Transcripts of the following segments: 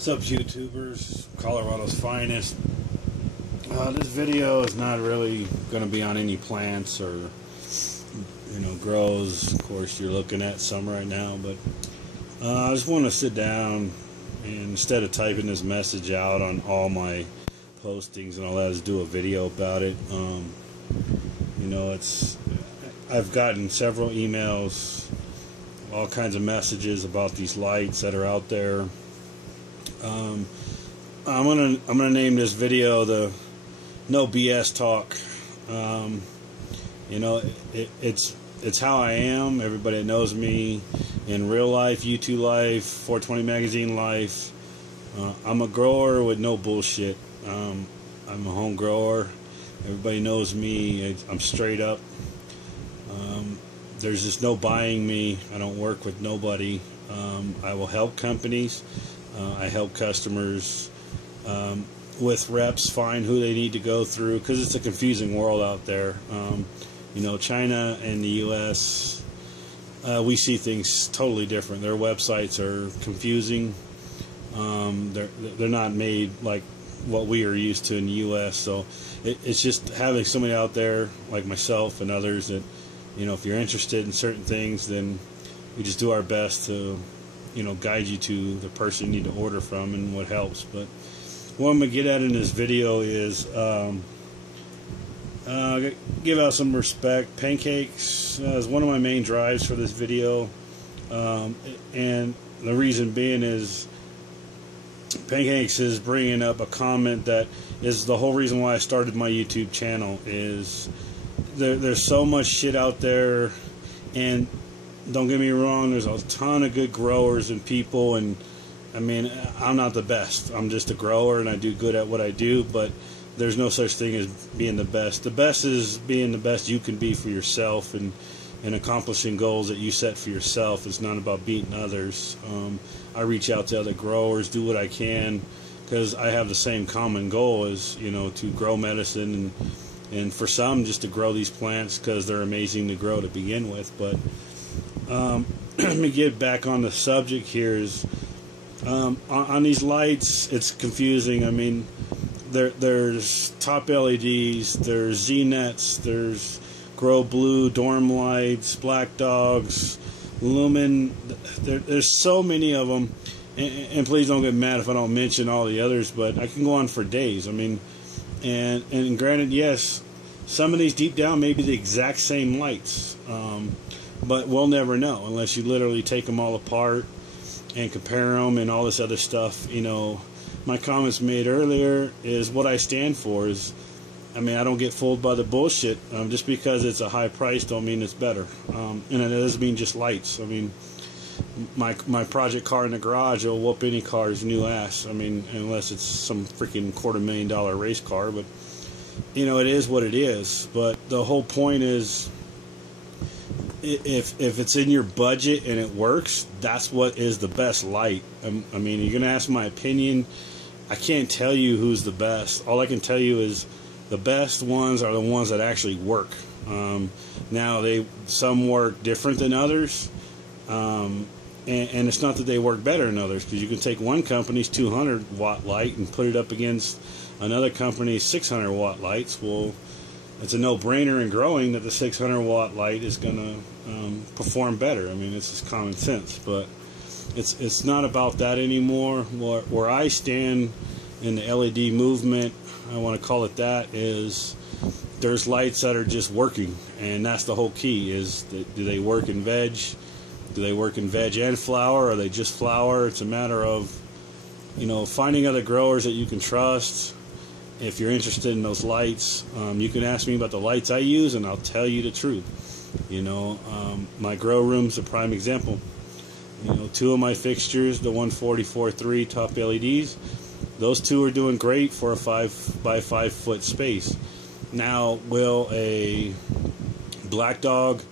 What's up, YouTubers? Colorado's finest. This video is not really going to be on any plants or, grows. Of course, you're looking at some right now, but I just want to sit down and instead of typing this message out on all my postings and all that, is do a video about it. I've gotten several emails, all kinds of messages about these lights that are out there. I'm gonna name this video the No BS Talk. It's how I am. Everybody that knows me in real life, YouTube life, 420 magazine life. I'm a grower with no bullshit. I'm a home grower. Everybody knows me. I'm straight up. There's just no buying me. I don't work with nobody. I will help companies. I help customers with reps find who they need to go through, because it's a confusing world out there. China and the U.S., we see things totally different. Their websites are confusing. They're not made like what we are used to in the U.S. So it's just having somebody out there like myself and others that, if you're interested in certain things, then we just do our best to guide you to the person you need to order from and what helps. But what I'm going to get at in this video is give out some respect. Pancakes is one of my main drives for this video, and the reason being is Pancakes is bringing up a comment that is the whole reason why I started my YouTube channel. Is there's so much shit out there, and don't get me wrong, there's a ton of good growers and people, and I'm not the best. I'm just a grower and I do good at what I do, but there's no such thing as being the best. The best is being the best you can be for yourself and accomplishing goals that you set for yourself. It's not about beating others. I reach out to other growers, do what I can, because I have the same common goal as, to grow medicine and for some just to grow these plants because they're amazing to grow to begin with. But let me get back on the subject here. Is on these lights, it's confusing. There's top LEDs, there's Z-nets, there's Grow Blue, dorm lights, black dogs, lumen. There's so many of them, and please don't get mad if I don't mention all the others, but I can go on for days. And granted, yes, some of these deep down may be the exact same lights, but we'll never know unless you literally take them all apart and compare them and all this other stuff. My comments made earlier is what I stand for. Is I don't get fooled by the bullshit. Just because it's a high price don't mean it's better, and it doesn't mean just lights. My project car in the garage will whoop any car's new ass. Unless it's some freaking $250,000 race car, but it is what it is. But the whole point is, if it's in your budget and it works, that's what is the best light. You're gonna ask my opinion. I can't tell you who's the best. All I can tell you is the best ones are the ones that actually work. Now some work different than others, and it's not that they work better than others, because you can take one company's 200 watt light and put it up against another company's 600 watt lights. Well, it's a no-brainer in growing that the 600 watt light is going to perform better. It's just common sense, but it's not about that anymore. Where I stand in the LED movement, I want to call it that, is there's lights that are just working, and that's the whole key. Is do they work in veg? Do they work in veg and flower? Or are they just flower? It's a matter of finding other growers that you can trust. If you're interested in those lights, you can ask me about the lights I use, and I'll tell you the truth. My grow room's a prime example. Two of my fixtures, the 144.3 top LEDs, those two are doing great for a 5 by 5 foot space. Now, will a black dog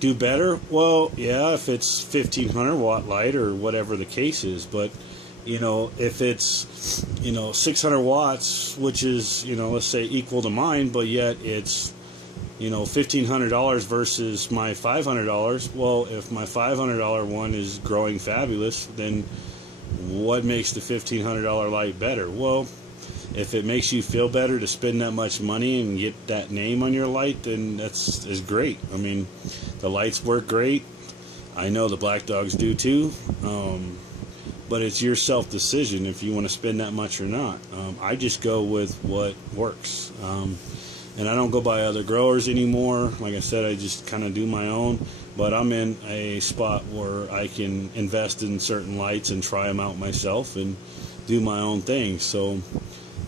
do better? Well, yeah, if it's 1500 watt light or whatever the case is. But if it's 600 watts, which is let's say equal to mine, but yet it's $1,500 versus my $500. Well, if my $500 one is growing fabulous, then what makes the $1,500 light better? Well, if it makes you feel better to spend that much money and get that name on your light, then is great. I mean, the lights work great. I know the Black Dogs do too. But it's your self-decision if you want to spend that much or not. I just go with what works. And I don't go by other growers anymore. Like I said, I just kind of do my own. But I'm in a spot where I can invest in certain lights and try them out myself and do my own thing. So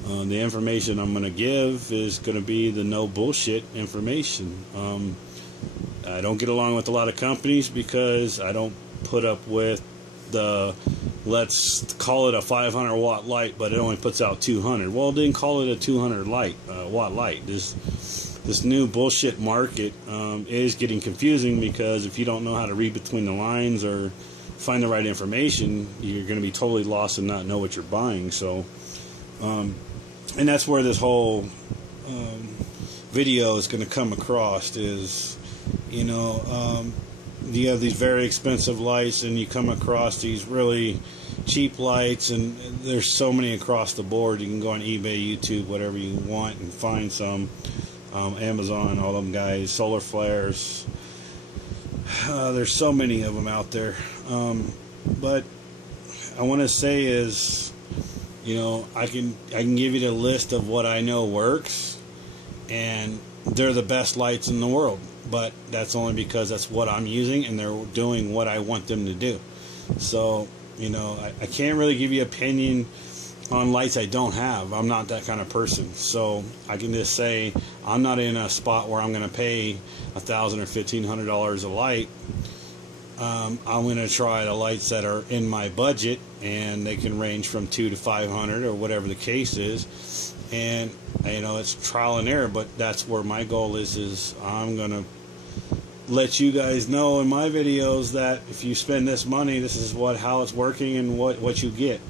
the information I'm going to give is going to be the no bullshit information. I don't get along with a lot of companies because I don't put up with the, let's call it a 500 watt light, but it only puts out 200. Well, then call it a 200 watt light. This new bullshit market is getting confusing, because if you don't know how to read between the lines or find the right information, you're going to be totally lost and not know what you're buying. So, and that's where this whole video is going to come across is, you know, you have these very expensive lights and you come across these really cheap lights, and there's so many across the board. You can go on eBay, YouTube, whatever you want, and find some. Amazon, all them guys, solar flares. There's so many of them out there. But I want to say is, you know, I can give you the list of what I know works, and they're the best lights in the world. But that's only because that's what I'm using, and they're doing what I want them to do. So, you know, I can't really give you opinion on lights I don't have. I'm not that kind of person. So I can just say I'm not in a spot where I'm going to pay $1,000 or $1,500 a light. I'm going to try the lights that are in my budget, and they can range from $200 to $500 or whatever the case is. And you know, it's trial and error, but that's where my goal is I'm going to let you guys know in my videos that if you spend this money, this is how it's working and what you get.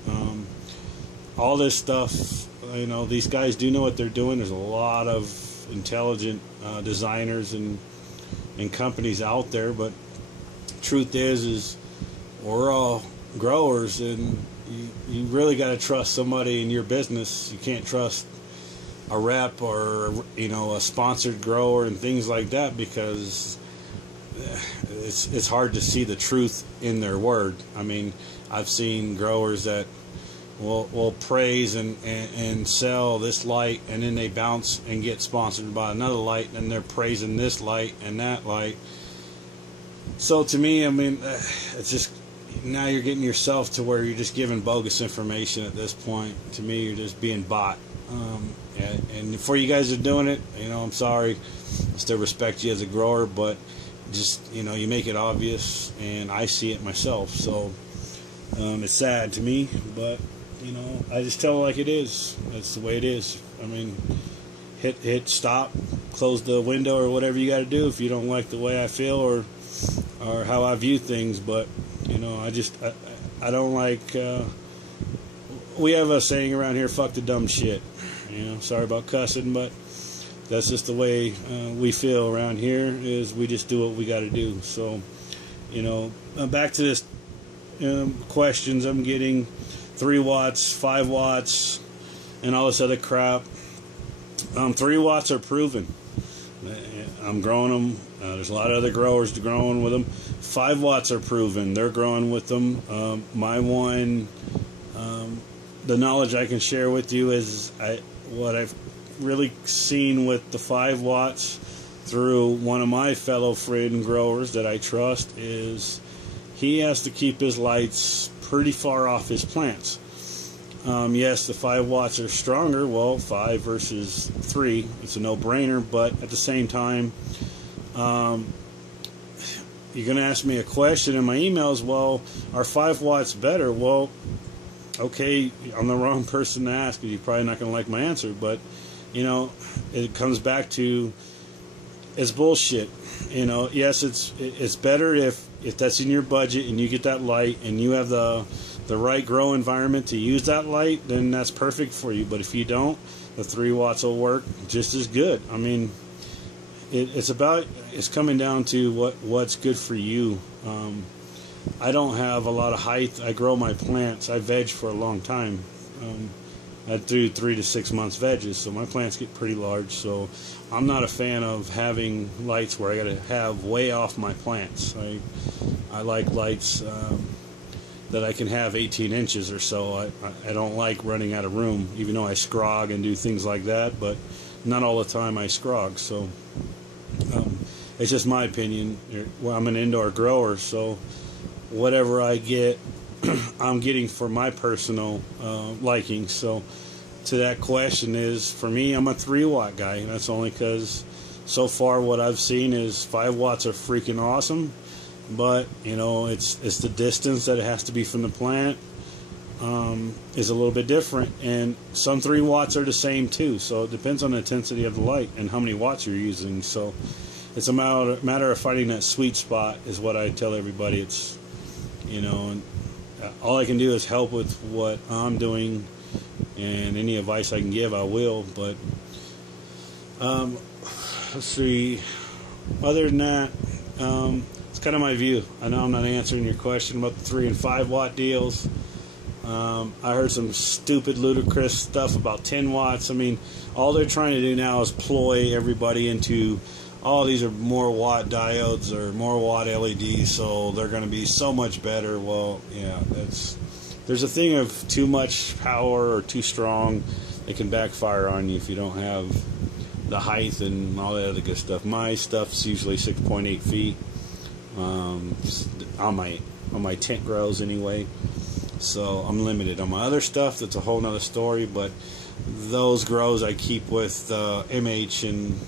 All this stuff, you know, these guys do know what they're doing. There's a lot of intelligent designers and companies out there, but truth is we're all growers, and you really got to trust somebody in your business. You can't trust a rep or, you know, a sponsored grower and things like that, because it's hard to see the truth in their word. I mean, I've seen growers that will praise and sell this light, and then they bounce and get sponsored by another light, and they're praising this light and that light. So to me, I mean, it's just, now you're getting yourself to where you're just giving bogus information at this point. To me, you're just being bought. And for you guys who are doing it, you know, I'm sorry. I still respect you as a grower, but just, you know, you make it obvious, and I see it myself. So it's sad to me, but you know, I just tell it like it is. That's the way it is. I mean, hit stop, close the window, or whatever you got to do if you don't like the way I feel or how I view things. But you know, I don't like. We have a saying around here: "Fuck the dumb shit." You know, sorry about cussing, but that's just the way we feel around here. Is we just do what we got to do. So, you know, back to this questions I'm getting. 3 watts, 5 watts, and all this other crap. 3 watts are proven. I'm growing them. There's a lot of other growers growing with them. 5 watts are proven. They're growing with them. My one, the knowledge I can share with you is what I've really seen with the 5 watts through one of my fellow friend growers that I trust is he has to keep his lights pretty far off his plants. Yes, the 5 watts are stronger. Well, 5 versus 3, it's a no-brainer. But at the same time, you're going to ask me a question in my emails. Well, are 5 watts better? Well, okay, I'm the wrong person to ask, because you're probably not going to like my answer. But you know, it comes back to it's bullshit. You know, yes, it's better if that's in your budget and you get that light and you have the right grow environment to use that light, then that's perfect for you. But if you don't, the 3 watts will work just as good. I mean, it's coming down to what's good for you. I don't have a lot of height. I grow my plants. I veg for a long time. I do 3 to 6 months veggies, so my plants get pretty large. So I'm not a fan of having lights where I got to have way off my plants. I like lights that I can have 18 inches or so. I don't like running out of room, even though I scrog and do things like that, but not all the time I scrog. So it's just my opinion. Well, I'm an indoor grower, so whatever I get, I'm getting for my personal liking. So to that question is, for me, I'm a 3-watt guy, and that's only because so far what I've seen is 5 watts are freaking awesome, but you know, it's the distance that it has to be from the plant is a little bit different, and some 3 watts are the same too. So it depends on the intensity of the light and how many watts you're using. So it's a matter of finding that sweet spot is what I tell everybody. It's, you know, and all I can do is help with what I'm doing, and any advice I can give, I will. But let's see. Other than that, it's kind of my view. I know I'm not answering your question about the 3 and 5 watt deals. I heard some stupid, ludicrous stuff about 10 watts. I mean, all they're trying to do now is ploy everybody into, oh, these are more watt diodes or more watt LEDs, so they're going to be so much better. Well, yeah, there's a thing of too much power or too strong. It can backfire on you if you don't have the height and all that other good stuff. My stuff's usually 6.8 feet on my tent grows anyway, so I'm limited. On my other stuff, that's a whole nother story, but those grows I keep with MH and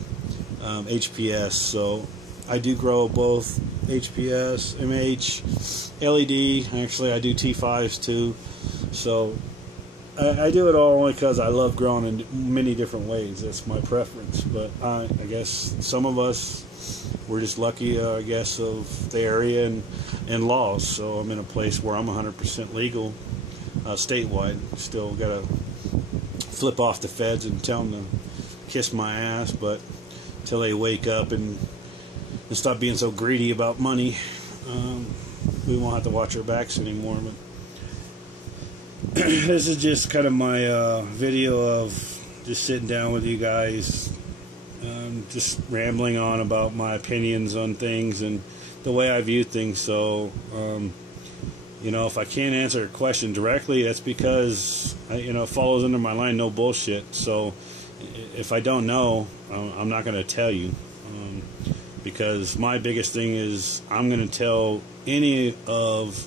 HPS. So I do grow both HPS, MH, LED. Actually, I do T5s too. So I do it all only because I love growing in many different ways. That's my preference. But I guess some of us, we're just lucky, I guess, of the area and laws. So I'm in a place where I'm 100% legal statewide. Still got to flip off the feds and tell them to kiss my ass, but until they wake up and stop being so greedy about money, we won't have to watch our backs anymore. But this is just kind of my video of just sitting down with you guys, just rambling on about my opinions on things and the way I view things. So you know, if I can't answer a question directly, that's because it follows under my line, no bullshit. So if I don't know, I'm not going to tell you, because my biggest thing is I'm going to tell any of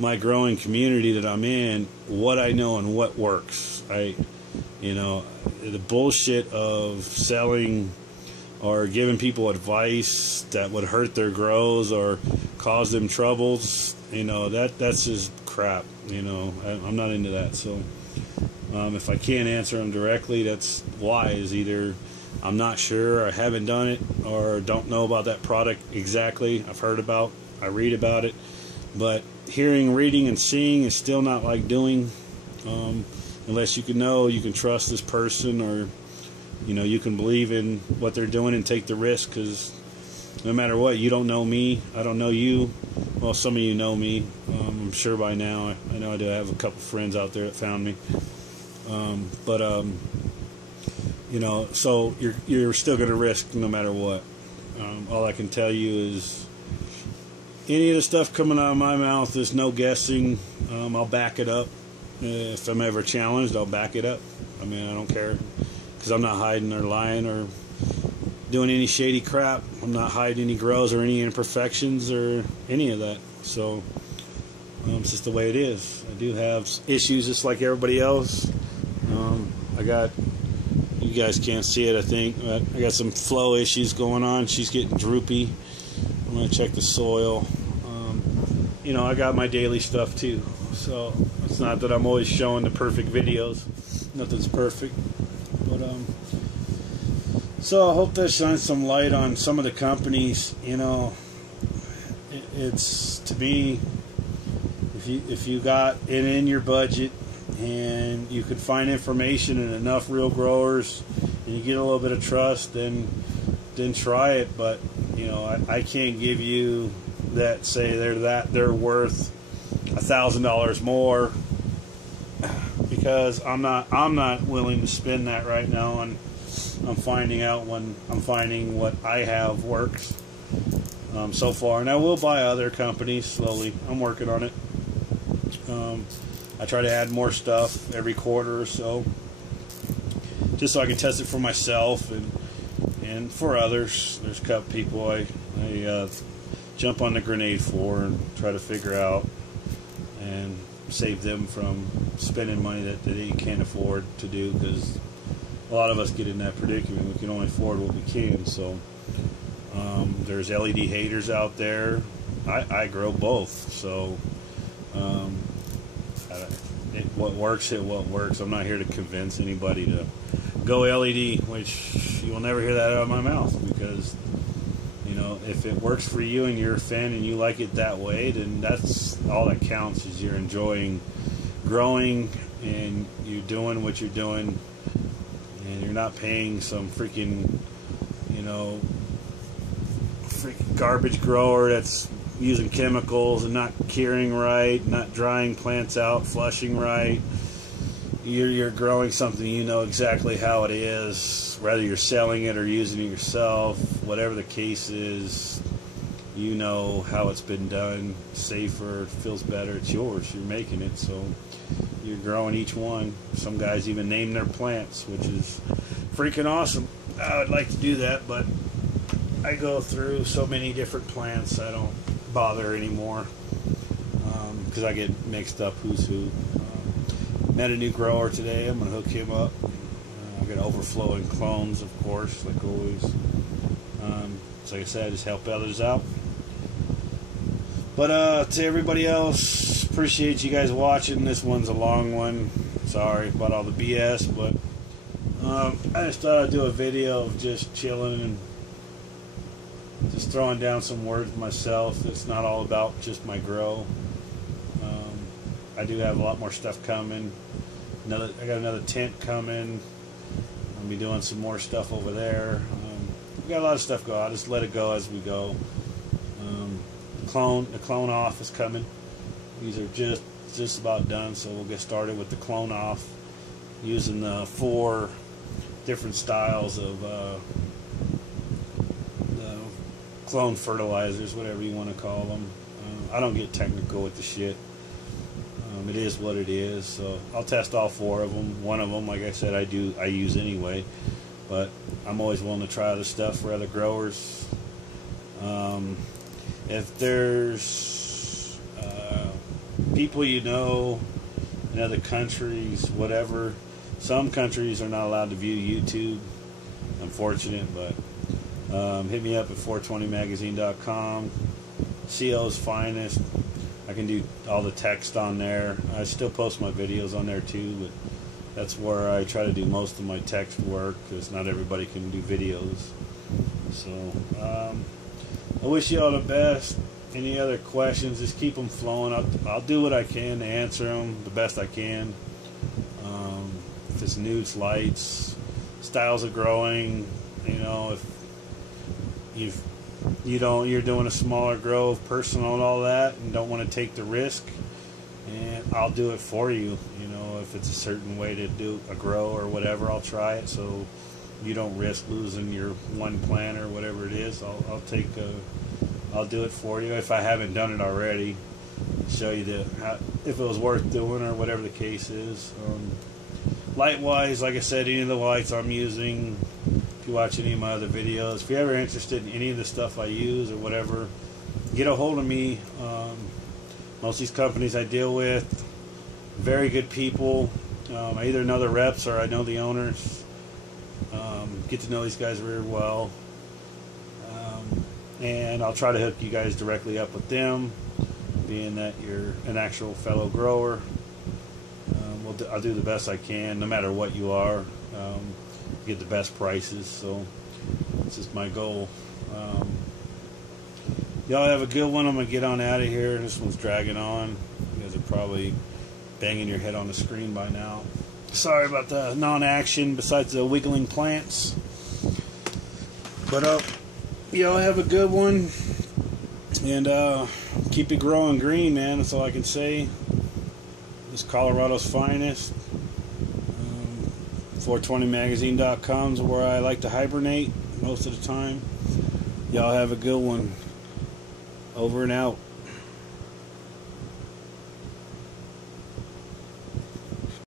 my growing community that I'm in what I know and what works. The bullshit of selling or giving people advice that would hurt their grows or cause them troubles, that's just crap. I'm not into that. So if I can't answer them directly, that's why. Is either I'm not sure, I haven't done it, or don't know about that product exactly. I've heard about, I read about it, but hearing, reading, and seeing is still not like doing. Unless you can trust this person, or you can believe in what they're doing and take the risk. Because no matter what, you don't know me, I don't know you. Well, some of you know me, I'm sure by now. I know I do have a couple friends out there that found me. So you're still going to risk no matter what. All I can tell you is any of the stuff coming out of my mouth is no guessing. I'll back it up. If I'm ever challenged, I'll back it up. I mean, I don't care, because I'm not hiding or lying or doing any shady crap. I'm not hiding any grows or any imperfections or any of that. So it's just the way it is. I do have issues just like everybody else. You guys can't see it, I think, but I got some flow issues going on. She's getting droopy. I'm going to check the soil. I got my daily stuff too. So it's not that I'm always showing the perfect videos. Nothing's perfect. But so I hope that shines some light on some of the companies. It's, to me, if you got it in your budget and you could find information and enough real growers and you get a little bit of trust, then try it. But I can't give you that say they're worth $1,000 more, because I'm not willing to spend that right now, and I'm finding what I have works so far, and I will buy other companies slowly. I'm working on it. I try to add more stuff every quarter or so, just so I can test it for myself and for others. There's a couple people I jump on the grenade for and try to figure out and save them from spending money that they can't afford to do, because a lot of us get in that predicament. We can only afford what we can. So there's LED haters out there. I grow both, so what works. I'm not here to convince anybody to go LED, which you will never hear that out of my mouth, because if it works for you and you're a fan and you like it that way, then that's all that counts. Is you're enjoying growing and you're doing what you're doing, and you're not paying some freaking garbage grower that's using chemicals and not curing right, not drying plants out, flushing right. You're growing something, you know exactly how it is, whether you're selling it or using it yourself, whatever the case is, you know how it's been done, safer, it feels better, it's yours, you're making it, so you're growing each one. Some guys even name their plants, which is freaking awesome. I would like to do that, but I go through so many different plants, I don't bother anymore, because I get mixed up who's who. Met a new grower today. I'm going to hook him up. I'm going to overflow in clones, of course, like always. So like I said, just help others out. But to everybody else, appreciate you guys watching. This one's a long one. Sorry about all the BS, but I just thought I'd do a video of just chilling and just throwing down some words myself. It's not all about just my grow. I do have a lot more stuff coming. I got another tent coming. I'll be doing some more stuff over there. We got a lot of stuff going. I'll just let it go as we go. The clone off is coming. These are just about done, so we'll get started with the clone off using the 4 different styles of the clone fertilizers, whatever you want to call them. I don't get technical with the shit. It is what it is, so I'll test all 4 of them. One of them, like I said, I use anyway, but I'm always willing to try other stuff for other growers. If there's people in other countries, whatever, some countries are not allowed to view YouTube. Unfortunate, but hit me up at 420magazine.com. CO's finest. I can do all the text on there. I still post my videos on there too, but that's where I try to do most of my text work, because not everybody can do videos. So I wish you all the best. Any other questions, just keep them flowing. I'll do what I can to answer them the best I can. If it's nudes, lights, styles of growing, if you're doing a smaller grow, personal and all that, and don't want to take the risk, and I'll do it for you. If it's a certain way to do a grow or whatever, I'll try it, so you don't risk losing your one plant or whatever it is. I'll do it for you if I haven't done it already. Show you if it was worth doing or whatever the case is. Light wise, like I said, any of the lights I'm using. If you watch any of my other videos, if you're ever interested in any of the stuff I use or whatever, get a hold of me. Most of these companies I deal with, very good people. I either know the reps or I know the owners. Get to know these guys very well. And I'll try to hook you guys directly up with them, being that you're an actual fellow grower. I'll do the best I can, no matter what you are. Get the best prices, so that's just my goal. Y'all have a good one. I'm going to get on out of here. This one's dragging on. You guys are probably banging your head on the screen by now. Sorry about the non-action besides the wiggling plants. But y'all have a good one. And keep it growing green, man. That's all I can say. This Colorado's finest. 420magazine.com is where I like to hibernate most of the time. Y'all have a good one. Over and out.